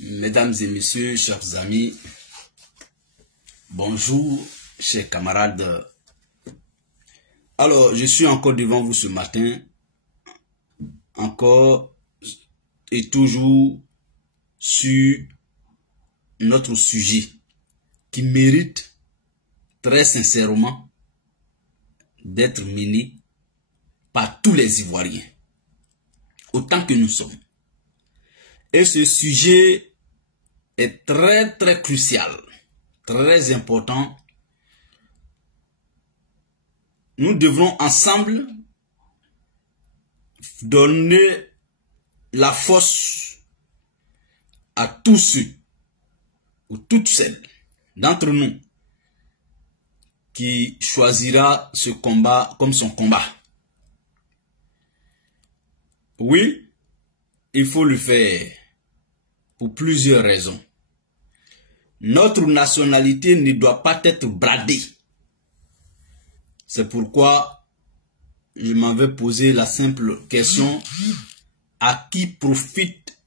Mesdames et messieurs, chers amis, bonjour, chers camarades. Alors, je suis encore devant vous ce matin, encore et toujours sur notre sujet qui mérite très sincèrement d'être mené par tous les Ivoiriens, autant que nous sommes. Et ce sujet est très très crucial, très important. Nous devons ensemble donner la force à tous ceux ou toutes celles d'entre nous qui choisira ce combat comme son combat. Oui, il faut le faire pour plusieurs raisons. Notre nationalité ne doit pas être bradée. C'est pourquoi je m'avais posé la simple question: à qui profite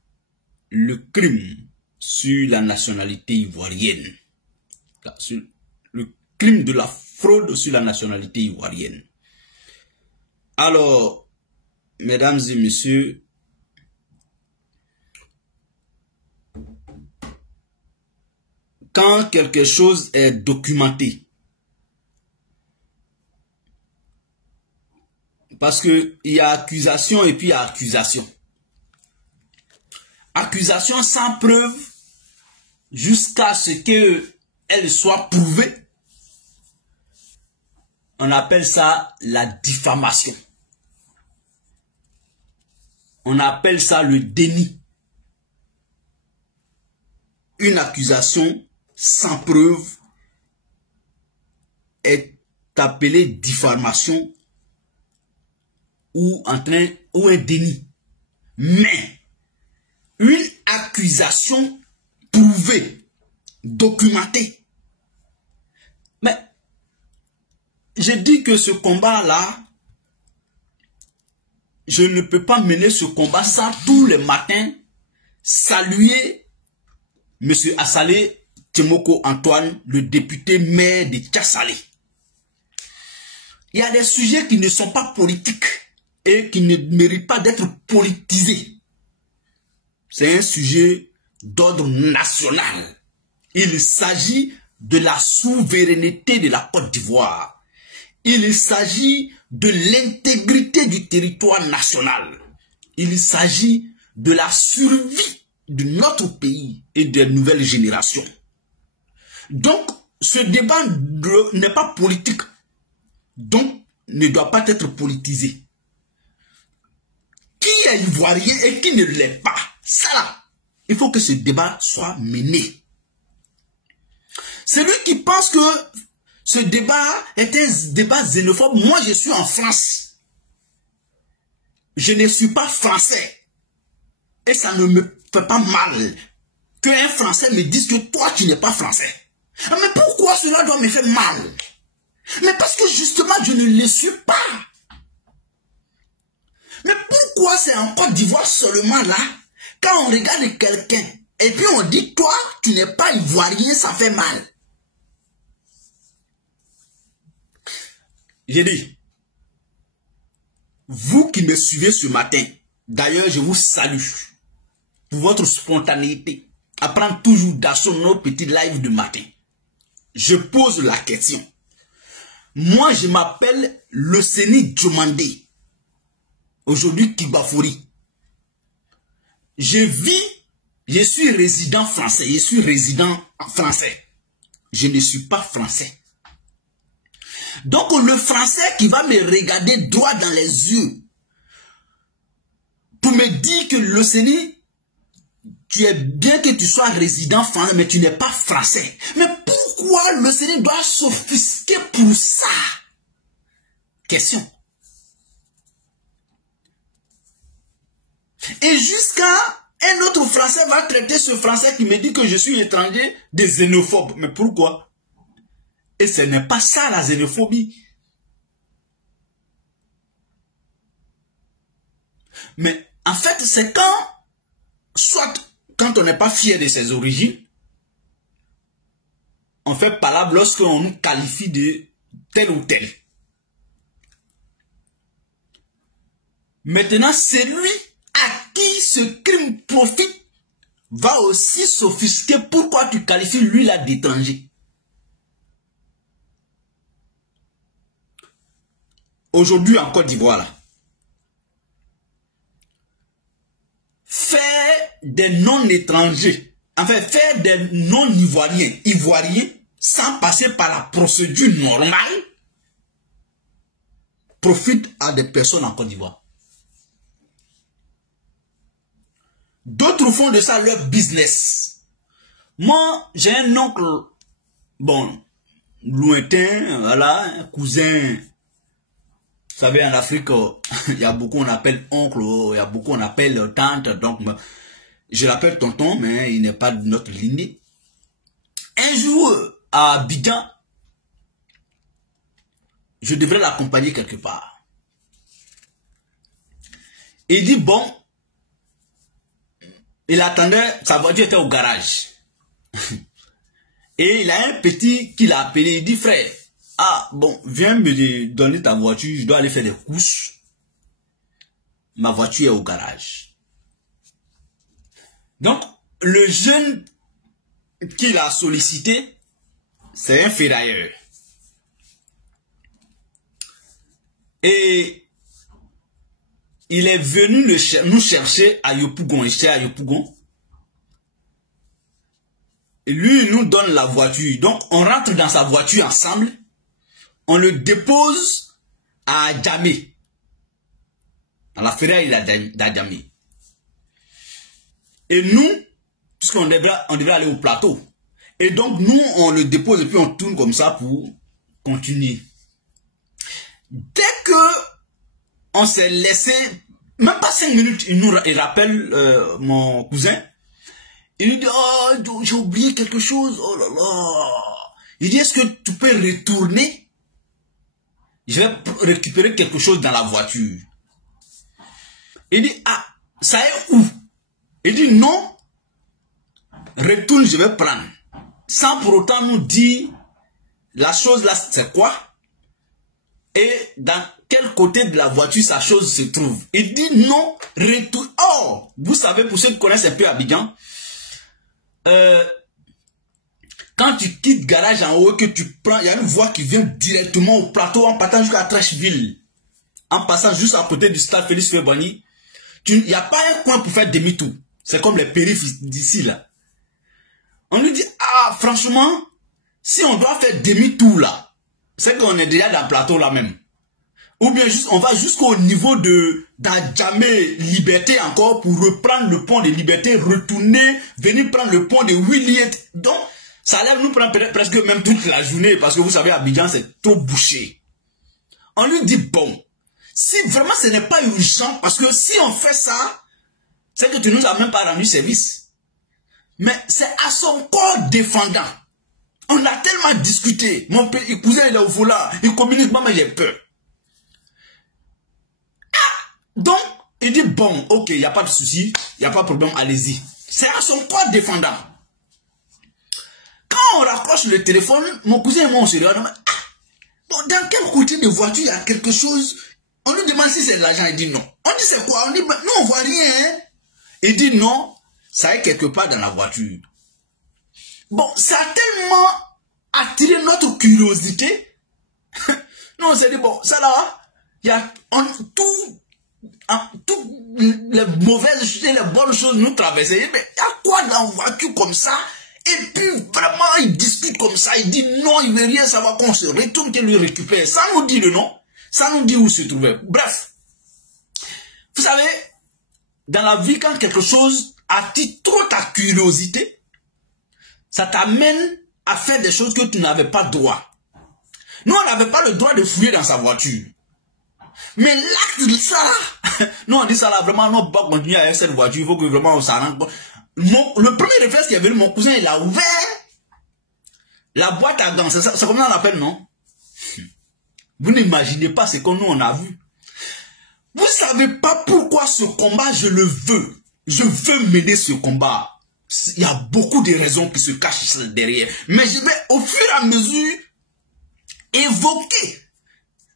le crime sur la nationalité ivoirienne? Sur le crime de la fraude sur la nationalité ivoirienne. Alors, mesdames et messieurs, quand quelque chose est documenté, parce qu'il y a accusation et puis il y a accusation. Accusation sans preuve jusqu'à ce qu'elle soit prouvée. On appelle ça la diffamation. On appelle ça le déni. Une accusation sans preuve est appelée diffamation ou un déni. Mais une accusation prouvée, documentée. Mais je dis que ce combat-là, je ne peux pas mener ce combat sans tous les matins saluer M. Assalé Timoko Antoine, le député maire de Tchassalé. Il y a des sujets qui ne sont pas politiques et qui ne méritent pas d'être politisés. C'est un sujet d'ordre national. Il s'agit de la souveraineté de la Côte d'Ivoire. Il s'agit de l'intégrité du territoire national. Il s'agit de la survie de notre pays et des nouvelles générations. Donc, ce débat n'est pas politique. Donc, ne doit pas être politisé. Qui est ivoirien et qui ne l'est pas? Ça, il faut que ce débat soit mené. Celui qui pense que ce débat est un débat xénophobe, moi je suis en France. Je ne suis pas français. Et ça ne me fait pas mal qu'un Français me dise que toi tu n'es pas français. Mais pourquoi cela doit me faire mal? Mais parce que justement je ne le suis pas. Mais pourquoi c'est en Côte d'Ivoire seulement là, quand on regarde quelqu'un et puis on dit toi tu n'es pas ivoirien, ça fait mal? J'ai dit, vous qui me suivez ce matin, d'ailleurs je vous salue pour votre spontanéité à prendre toujours d'assaut nos petits lives de matin. Je pose la question. Moi je m'appelle Loseni Djomandé, aujourd'hui Kibafori. Je suis résident français, Je ne suis pas français. Donc le français qui va me regarder droit dans les yeux pour me dire que Loseni, tu es bien que tu sois résident français, mais tu n'es pas français. Mais pourquoi Loseni doit s'offusquer pour ça? Question. Et jusqu'à un autre français va traiter ce français qui me dit que je suis étranger de xénophobe. Mais pourquoi? Et ce n'est pas ça la xénophobie. Mais en fait, c'est soit quand on n'est pas fier de ses origines, on fait palabre lorsqu'on nous qualifie de tel ou tel. Maintenant, celui à qui ce crime profite va aussi s'offusquer. Pourquoi tu qualifies lui là d'étranger? Aujourd'hui en Côte d'Ivoire, là, faire des non-étrangers, enfin faire des non-ivoiriens, ivoiriens, sans passer par la procédure normale, profite à des personnes en Côte d'Ivoire. D'autres font de ça leur business. Moi, j'ai un oncle, bon, lointain, voilà, un cousin. Vous savez, en Afrique, il y a beaucoup on appelle oncle, il y a beaucoup on appelle tante, donc je l'appelle tonton, mais il n'est pas de notre lignée. Un jour, à Abidjan, je devrais l'accompagner quelque part. Il dit, bon, il attendait, sa voiture était au garage. Et il a un petit qui l'a appelé, il dit, frère, ah, bon, viens me donner ta voiture, je dois aller faire des courses. Ma voiture est au garage. Donc, le jeune qu'il a sollicité, c'est un ferrailleur. Et il est venu nous chercher à Yopougon, Et lui, il nous donne la voiture. Donc, on rentre dans sa voiture ensemble. On le dépose à Djamé. Dans la ferraille d'Adjamé. Et nous, puisqu'on devrait aller au plateau. Et donc, nous, on le dépose et puis on tourne comme ça pour continuer. Dès que on s'est laissé, même pas 5 minutes, il rappelle mon cousin. Il lui dit, oh, j'ai oublié quelque chose, oh là là. Il dit, est-ce que tu peux retourner? Je vais récupérer quelque chose dans la voiture. Il dit, ah, ça est où? Il dit, non, retourne, je vais prendre. Sans pour autant nous dire, la chose là, c'est quoi? Et dans quel côté de la voiture sa chose se trouve. Il dit, non, retourne. Oh, vous savez, pour ceux qui connaissent un peu Abidjan, quand tu quittes garage en haut, que tu prends, il y a une voie qui vient directement au plateau en partant jusqu'à Trècheville. En passant juste à côté du stade Félix Febani. Il n'y a pas un coin pour faire demi-tour. C'est comme les périphes d'ici là. On lui dit, ah, franchement, si on doit faire demi-tour là, c'est qu'on est déjà dans le plateau là même. Ou bien juste, on va jusqu'au niveau d'Adjamé Liberté encore pour reprendre le pont de Liberté, retourner, venir prendre le pont de Williet. Donc, ça allait nous prendre presque même toute la journée parce que vous savez, Abidjan, c'est trop bouché. On lui dit, bon, si vraiment ce n'est pas urgent, parce que si on fait ça, c'est que tu nous as même pas rendu service. Mais c'est à son corps défendant. On a tellement discuté. Mon cousin, il est au foulard. Il communique, maman, j'ai peur. Ah! Donc, il dit, bon, ok, il n'y a pas de souci. Il n'y a pas de problème, allez-y. C'est à son corps défendant. Quand on raccroche le téléphone, mon cousin et moi, on se regarde. Ah, bon, dans quel côté de voiture il y a quelque chose? On lui demande si c'est de l'argent. Il dit non. On dit c'est quoi? On dit, nous, on voit rien. Hein? Il dit non, ça est quelque part dans la voiture. Bon, ça a tellement attiré notre curiosité. Nous, on s'est dit, bon, ça là, il y a toutes les mauvaises et les bonnes choses nous traversent. Mais il y a quoi dans la voiture comme ça? Et puis, vraiment, il discute comme ça. Il dit non, il ne veut rien savoir qu'on se retourne, qu'il lui récupère. Ça nous dit le nom. Ça nous dit où se trouvait. Bref. Vous savez, dans la vie, quand quelque chose attire trop ta curiosité, ça t'amène à faire des choses que tu n'avais pas droit. Nous, on n'avait pas le droit de fouiller dans sa voiture. Mais l'acte de ça, nous, on dit ça là, vraiment, on ne peut pas continuer avec cette voiture. Il faut que vraiment on s'en rende compte. Le premier réflexe qui est venu, mon cousin, il a ouvert la boîte à gants. C'est comme ça on l'appelle, non? Vous n'imaginez pas ce que nous, on a vu. Vous ne savez pas pourquoi ce combat, je le veux. Je veux mener ce combat. Il y a beaucoup de raisons qui se cachent derrière. Mais je vais au fur et à mesure évoquer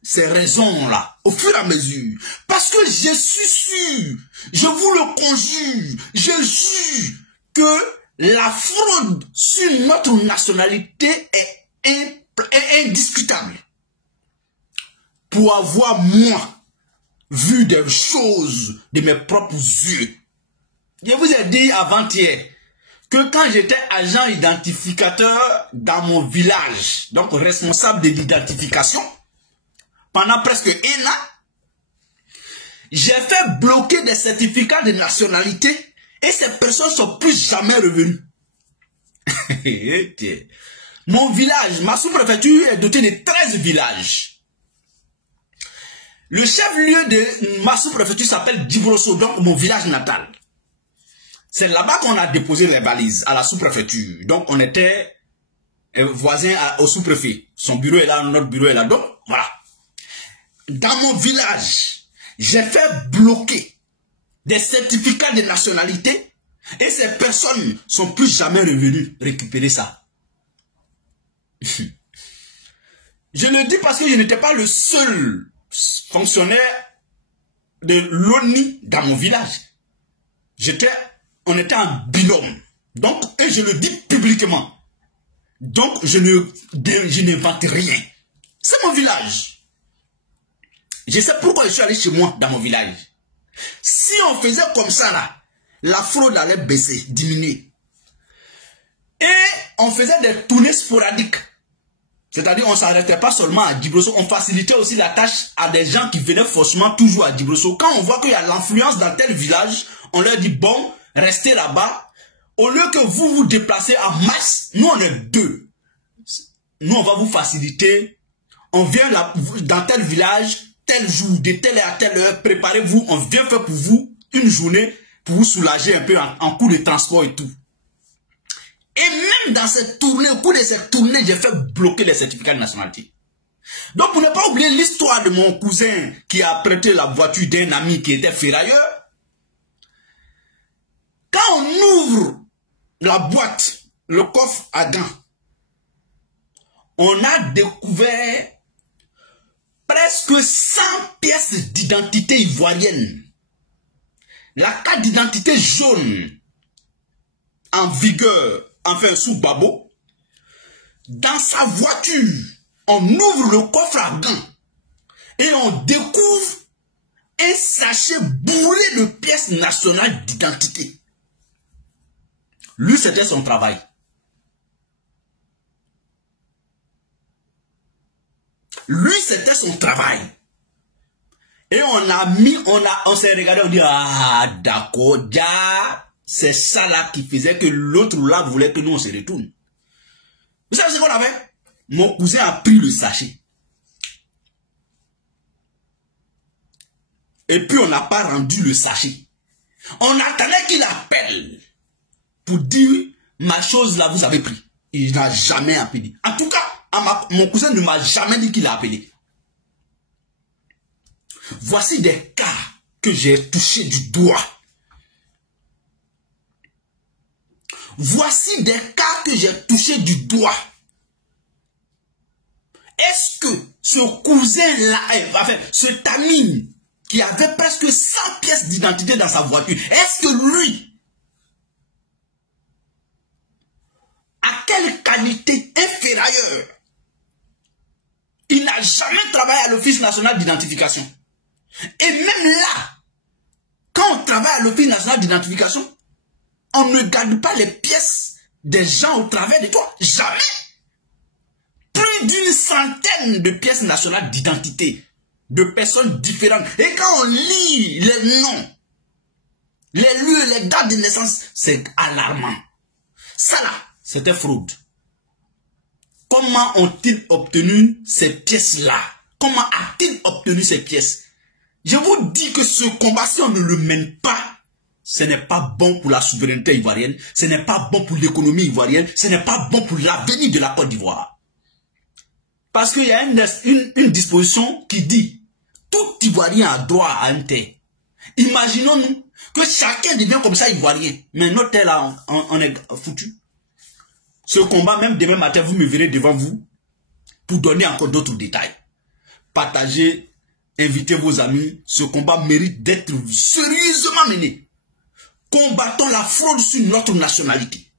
ces raisons-là. Au fur et à mesure. Parce que je suis sûr, je vous le conjure, je jure que la fraude sur notre nationalité est indiscutable. Pour avoir, moi, vu des choses de mes propres yeux. Je vous ai dit avant-hier que quand j'étais agent identificateur dans mon village, donc responsable de l'identification, pendant presque 1 an, j'ai fait bloquer des certificats de nationalité et ces personnes ne sont plus jamais revenues. Mon village, ma sous-préfecture est dotée de 13 villages. Le chef-lieu de ma sous-préfecture s'appelle Djibrosso, donc mon village natal. C'est là-bas qu'on a déposé les valises, à la sous-préfecture. Donc, on était voisins au sous-préfet. Son bureau est là, notre bureau est là. Donc, voilà. Dans mon village, j'ai fait bloquer des certificats de nationalité et ces personnes ne sont plus jamais revenues récupérer ça. Je le dis parce que je n'étais pas le seul fonctionnaire de l'ONU dans mon village. On était en binôme. Donc, et je le dis publiquement. Donc, je n'invente rien. C'est mon village. Je sais pourquoi je suis allé chez moi, dans mon village. Si on faisait comme ça, là, la fraude allait baisser, diminuer. Et on faisait des tournées sporadiques. C'est-à-dire, on ne s'arrêtait pas seulement à Djibrosso, on facilitait aussi la tâche à des gens qui venaient forcément toujours à Djibrosso. Quand on voit qu'il y a l'influence dans tel village, on leur dit, bon, restez là-bas. Au lieu que vous vous déplacez en masse, nous on est 2. Nous on va vous faciliter. On vient là, dans tel village, tel jour, de telle heure à telle heure, préparez-vous, on vient faire pour vous une journée pour vous soulager un peu en coût de transport et tout. Et même dans cette tournée, au cours de cette tournée, j'ai fait bloquer les certificats de nationalité. Donc pour ne pas oublier l'histoire de mon cousin qui a prêté la voiture d'un ami qui était ferrailleur. Quand on ouvre la boîte, le coffre à gants, on a découvert presque 100 pièces d'identité ivoirienne. La carte d'identité jaune en vigueur, enfin sous Babo. Dans sa voiture, on ouvre le coffre à gants et on découvre un sachet bourré de pièces nationales d'identité. Lui, c'était son travail. Lui, c'était son travail. Et on s'est regardé, on dit, ah, d'accord, déjà, c'est ça là qui faisait que l'autre là voulait que nous on se retourne. Vous savez ce qu'on avait? Mon cousin a pris le sachet. Et puis on n'a pas rendu le sachet. On attendait qu'il appelle pour dire, ma chose là vous avez pris. Il n'a jamais appelé. En tout cas, mon cousin ne m'a jamais dit qu'il a appelé. Voici des cas que j'ai touchés du doigt. Voici des cas que j'ai touchés du doigt. Est-ce que ce cousin-là, enfin, cet ami qui avait presque 100 pièces d'identité dans sa voiture, est-ce que lui, à quelle qualité inférieure, il n'a jamais travaillé à l'Office national d'identification? Et même là, quand on travaille à l'Office national d'identification, on ne garde pas les pièces des gens au travers de toi. Jamais. Plus d'une centaine de pièces nationales d'identité de personnes différentes. Et quand on lit les noms, les lieux, les dates de naissance, c'est alarmant. Ça là, c'était fraude. Comment ont-ils obtenu ces pièces-là? Comment a-t-il obtenu ces pièces? Je vous dis que ce combat, si on ne le mène pas, ce n'est pas bon pour la souveraineté ivoirienne, ce n'est pas bon pour l'économie ivoirienne, ce n'est pas bon pour l'avenir de la Côte d'Ivoire. Parce qu'il y a une disposition qui dit, Tout Ivoirien a droit à un terre. Imaginons-nous que chacun devient comme ça Ivoirien. Mais notre terre là, on est foutu. Ce combat, même demain matin, vous me verrez devant vous pour donner encore d'autres détails. Partagez, invitez vos amis. Ce combat mérite d'être sérieusement mené. Combattons la fraude sur notre nationalité.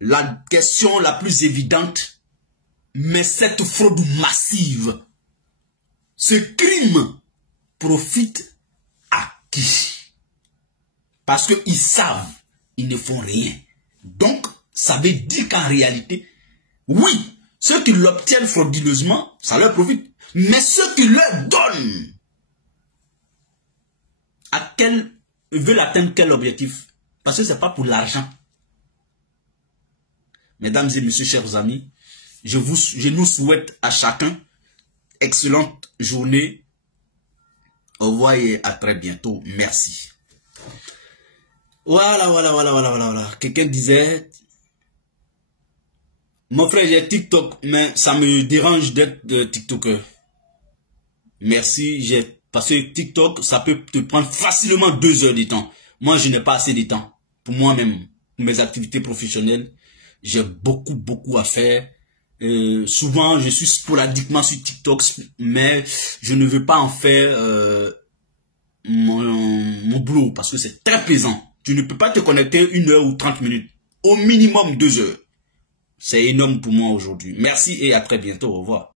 La question la plus évidente, mais cette fraude massive, ce crime profite à qui? Parce qu'ils savent, ils ne font rien. Donc, ça veut dire qu'en réalité, oui, ceux qui l'obtiennent frauduleusement, ça leur profite. Mais ceux qui leur donnent, veulent atteindre quel objectif? Parce que ce n'est pas pour l'argent. Mesdames et messieurs, chers amis, je nous souhaite à chacun excellente journée. Au revoir et à très bientôt. Merci. Voilà. Quelqu'un disait, mon frère, j'ai TikTok, mais ça me dérange d'être TikToker. Merci, parce que TikTok, ça peut te prendre facilement 2 heures de temps. Moi, je n'ai pas assez de temps. Pour moi-même, pour mes activités professionnelles, j'ai beaucoup à faire. Souvent, je suis sporadiquement sur TikTok, mais je ne veux pas en faire mon boulot parce que c'est très plaisant. Tu ne peux pas te connecter 1 heure ou 30 minutes. Au minimum 2 heures. C'est énorme pour moi aujourd'hui. Merci et à très bientôt. Au revoir.